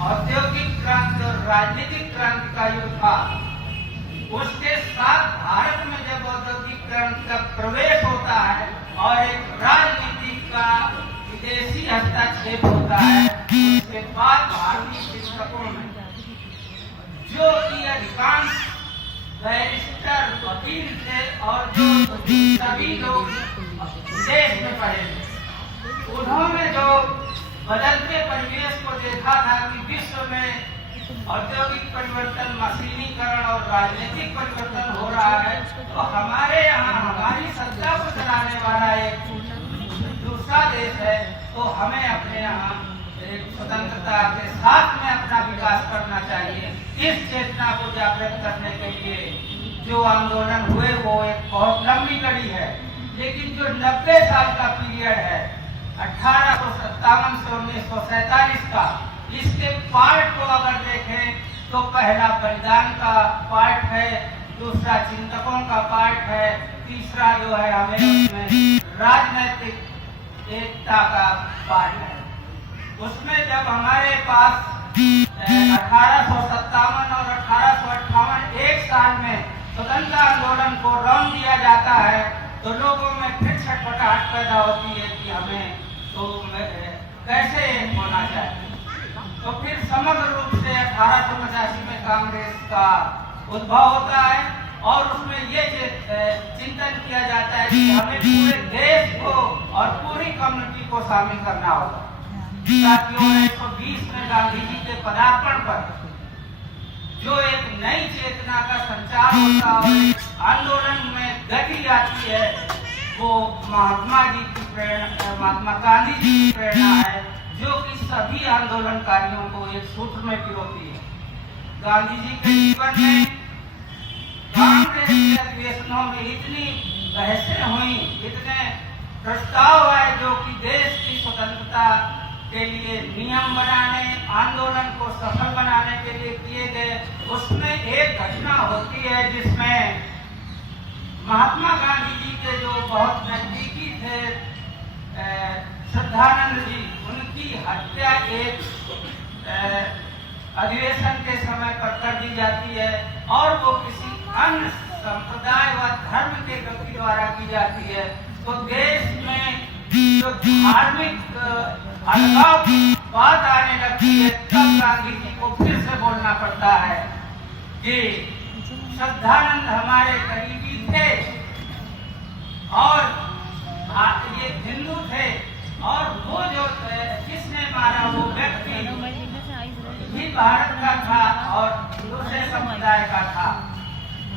औद्योगिक क्रांति और राजनीतिक क्रांति का युग था, उसके साथ भारत में जब औद्योगिक क्रांति का प्रवेश होता है और एक राजनीति का विदेशी हस्तक्षेप होता है, उसके बाद भारतीय शिक्षकों में जो कि अधिकांश बैरिस्टर वकील थे और जो सभी लोग देश में पढ़े थे, उन्होंने जो बदलते परिवेश को देखा था कि विश्व में औद्योगिक परिवर्तन, मशीनीकरण और राजनीतिक परिवर्तन हो रहा है, तो हमारे यहाँ हमारी सत्ता को चलाने वाला एक दूसरा देश है, तो हमें अपने यहाँ एक स्वतंत्रता के साथ में अपना विकास करना चाहिए। इस चेतना को जागृत करने के लिए जो आंदोलन हुए वो एक बहुत लंबी कड़ी है, लेकिन जो 90 साल का पीरियड है 1857 से 1947 का, इसके पार्ट को अगर देखें तो पहला बलिदान का पार्ट है, दूसरा चिंतकों का पार्ट है, तीसरा जो है हमें उसमें राजनैतिक एकता का पार्ट है। उसमें जब हमारे पास 1857 और 1858 एक साल में स्वतंत्रता आंदोलन को रौंद दिया जाता है, तो लोगों में फिर छटपटाहट पैदा होती है कि हमें तो कैसे होना चाहिए। तो फिर समग्र रूप से 1885 में कांग्रेस का उद्भव होता है और उसमें ये चिंतन किया जाता है कि हमें पूरे देश को और पूरी कम्युनिटी को शामिल करना होगा, ताकि 1920 में गांधी जी के पदार्पण पर जो एक नई चेतना का संचार होता है, आंदोलन में गति आती है, वो महात्मा गांधी जी की प्रेरणा है, जो कि सभी आंदोलनकारियों को एक सूत्र में पिरोती है। गांधी जी के जीवन में कांग्रेस के अधिवेशनों में इतनी बहसें हुई, इतने प्रस्ताव आए जो कि देश की स्वतंत्रता के लिए नियम बनाने, आंदोलन को सफल बनाने के लिए किए गए। उसमें एक घटना होती है जिसमें महात्मा गांधी जी के जो बहुत नजदीकी थे श्रद्धानंद जी, उनकी हत्या एक अधिवेशन के समय पर कर दी जाती है और वो किसी अन्य संप्रदाय व धर्म के व्यक्ति द्वारा की जाती है। तो देश में जो धार्मिक अलगाव की बात आने लगती है, तब गांधी जी को फिर से बोलना पड़ता है कि श्रद्धानंद हमारे करीबी थे और ये हिंदू थे, और वो जो किसने मारा वो व्यक्ति भी भारत का था और दूसरे समुदाय का था।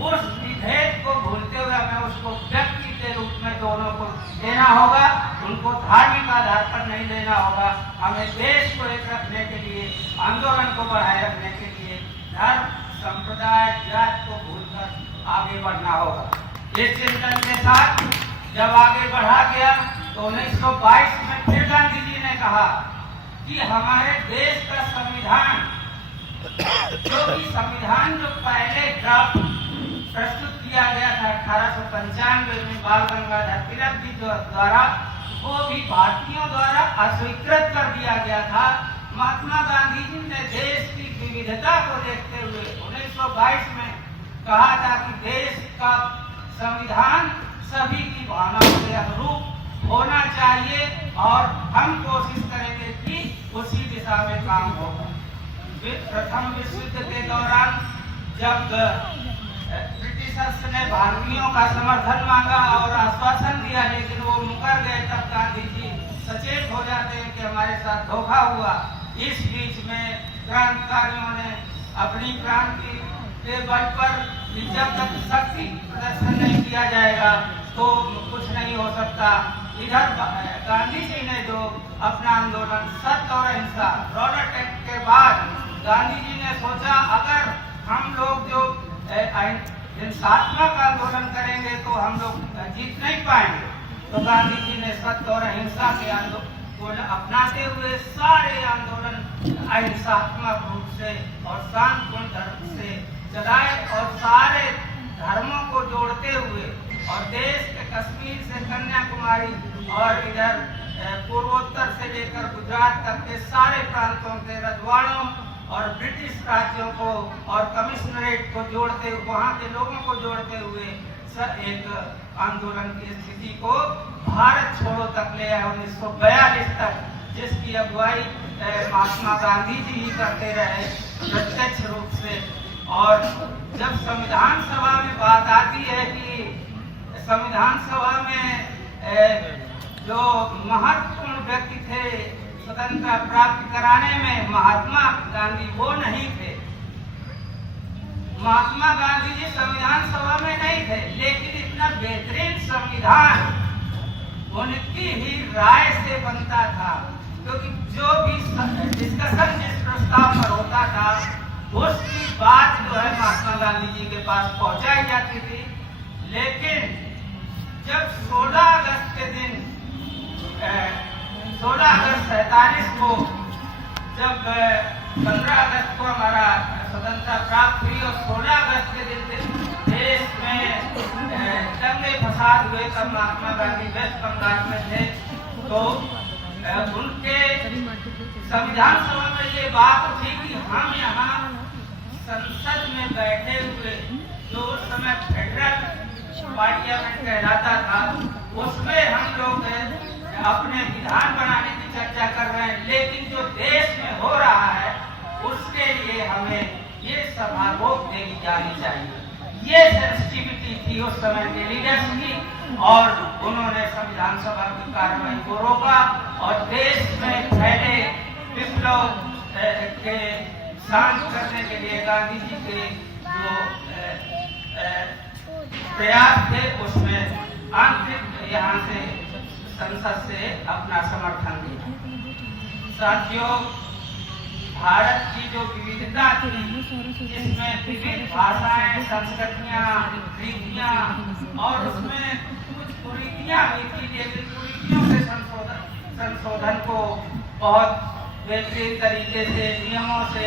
उस विभेद को भूलते हुए हमें उसको व्यक्ति के रूप में दोनों को देना होगा, उनको धार्मिक आधार पर नहीं देना होगा। हमें देश को एक रखने के लिए, आंदोलन को बढ़ाए रखने के लिए धर्म, संप्रदाय, जात को भूलकर आगे बढ़ना होगा। इस चिंतन के साथ जब आगे बढ़ा गया तो 1922 में फिर गांधी जी ने कहा कि हमारे देश का संविधान, जो पहले ड्राफ्ट प्रस्तुत किया गया था 1895 में बाल गंगाधर तिलक जी द्वारा, वो भी भारतीयों द्वारा अस्वीकृत कर दिया गया था। महात्मा गांधी जी ने देश की विविधता को देखते हुए 1922 में कहा था कि देश का संविधान सभी की भावनाओं के अनुरूप होना चाहिए और हम कोशिश करेंगे कि उसी दिशा में काम होगा। प्रथम विश्व युद्ध के दौरान जब ब्रिटिशर्स ने भारतीयों का समर्थन मांगा और आश्वासन दिया, लेकिन वो मुकर गए, तब गांधी जी सचेत हो जाते हैं कि हमारे साथ धोखा हुआ। इस बीच में क्रांतिकारियों ने अपनी क्रांति के बल पर जब तक शक्ति प्रदर्शन नहीं किया जाएगा तो कुछ नहीं हो सकता। इधर गांधी जी ने जो अपना आंदोलन सत्य और अहिंसा, रॉबर्ट एक्ट के बाद गांधी जी ने सोचा अगर हम लोग जो हिंसात्मक आंदोलन करेंगे तो हम लोग जीत नहीं पाएंगे। तो गांधी जी ने सत्य और अहिंसा के आंदोलन अपनाते हुए सारे आंदोलन अहिंसात्मक रूप से और शांतिपूर्ण ढंग से चलाए और सारे धर्मों को जोड़ते हुए और देश के कश्मीर से कन्याकुमारी और इधर पूर्वोत्तर से लेकर गुजरात तक के सारे प्रांतों के रजवाड़ों और ब्रिटिश राज्यों को और कमिश्नरेट को जोड़ते, वहाँ के लोगों को जोड़ते हुए एक आंदोलन की स्थिति को भारत छोड़ो तक ले आए 1942 तक, जिसकी अगुवाई महात्मा गांधी जी ही करते रहे प्रत्यक्ष रूप से। और जब संविधान सभा में बात आती है कि संविधान सभा में जो महत्वपूर्ण व्यक्ति थे स्वतंत्रता प्राप्त कराने में, महात्मा गांधी वो नहीं थे। महात्मा गांधी जी संविधान सभा में नहीं थे, लेकिन इतना बेहतरीन संविधान उनकी ही राय से बनता था, क्योंकि जो भी डिस्कशन जिस प्रस्ताव पर होता था उसकी बात जो है महात्मा गांधी जी के पास पहुंचाई जाती थी। लेकिन जब 16 अगस्त के दिन 16 अगस्त 47 को जब 15 अगस्त को हमारा स्वतंत्रता प्राप्त हुई और 16 अगस्त के दिन देश में दंगे फसाद हुए, तब महात्मा गांधी वेस्ट बंगाल में थे। तो उनके संविधान सभा में ये बात थी कि हम यहाँ संसद में बैठे हुए, जो उस समय फेडरल पार्लियामेंट कहलाता था, उसमें हम लोग अपने विधान बनाने की चर्चा कर रहे हैं, लेकिन जो देश में हो रहा है उसके लिए हमें ये सभा रोक देनी जानी चाहिए। ये सेंसिटिविटी थी उस समय के लीडर्स की, और उन्होंने संविधान सभा की कार्रवाई को रोका और देश में फैले विप्लव के शांत करने के लिए गांधी जी के जो प्रयास थे उसमें आंतरिक यहाँ से संसद से अपना समर्थन दिया। साथियों, भारत की जो विविधता थी, जिसमें विविध भाषाएं, संस्कृतियां, रीतियां और उसमें कुछ कुरीतियां भी थी, लेकिन कुरीतियों के संशोधन को बहुत बेहतरीन तरीके से, नियमों से,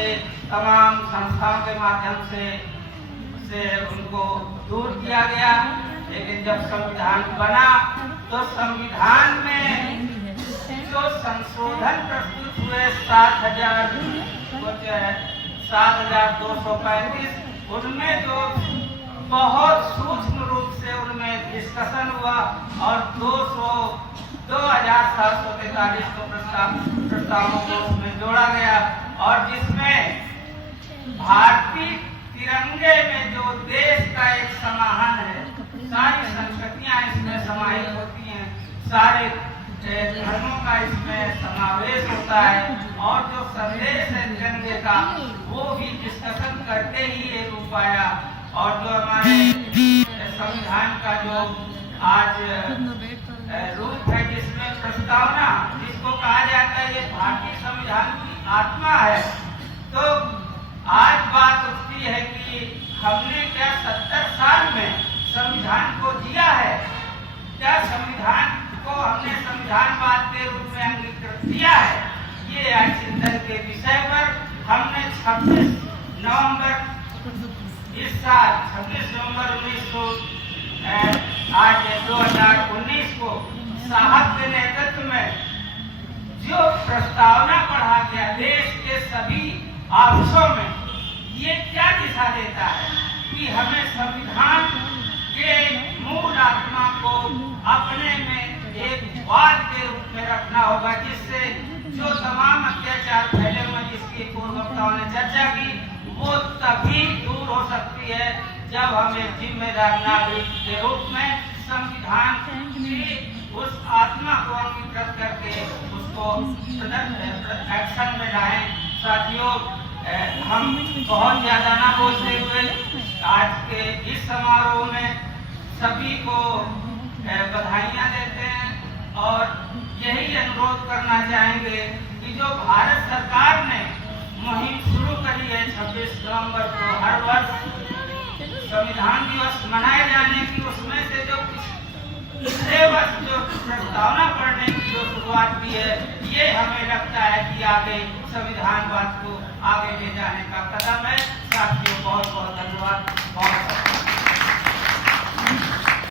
तमाम संस्थाओं के माध्यम से उनको दूर किया गया। लेकिन जब संविधान बना तो संविधान में जो संशोधन प्रस्तुत हुए 7,235, उनमें जो बहुत सूक्ष्म रूप से उनमें डिस्कशन हुआ और 2,743 को प्रस्तावों को उसमें जोड़ा गया, और जिसमें भारतीय तिरंगे में जो देश का एक समाहन है, सारी संस्कृतियां इसमें समाहित होती हैं, सारे धर्मों का इसमें समावेश होता है, और जो संदेश है तिरंगे का वो भी डिस्कशन करके ही ये रूप आया। और जो हमारे संविधान का जो आज रूप है, जिसमें प्रस्तावना, जिसको कहा जाता है ये भारतीय संविधान की आत्मा है, तो आज बात उठती है कि हमने क्या 70 साल में संविधान को जिया है? क्या संविधान को हमने संविधानवाद के रूप में अंगीकृत किया है? ये आज चिंतन के विषय पर हमने 26 नवंबर इस साल 26 नवंबर 2019 को साहब के नेतृत्व में जो प्रस्तावना पढ़ा गया देश के सभी ऑफिसों में, ये क्या दिशा देता है कि हमें संविधान के मूल आत्मा को अपने में एक वाद के रूप में रखना होगा, जिससे जो तमाम अत्याचार फैले हुए जिसकी पूर्व वक्ताओं ने चर्चा की, वो तभी दूर हो सकती है जब हम एक जिम्मेदार नागरिक के रूप में संविधान की उस आत्मा को अंगीकृत करके उसको एक्शन में लाएं। साथियों, हम बहुत ज्यादा ना बोलते हुए आज के इस समारोह में सभी को बधाइयां देते हैं और यही अनुरोध करना चाहेंगे कि जो भारत सरकार ने मुहिम शुरू करी है 26 नवंबर को हर वर्ष संविधान दिवस मनाए जाने की, उसमें से जो पिछले वर्ष जो प्रस्तावना पढ़ने की जो शुरुआत की है, ये हमें लगता है कि आगे संविधानवाद को आगे ले जाने का कदम है। साथियों, बहुत बहुत धन्यवाद। बहुत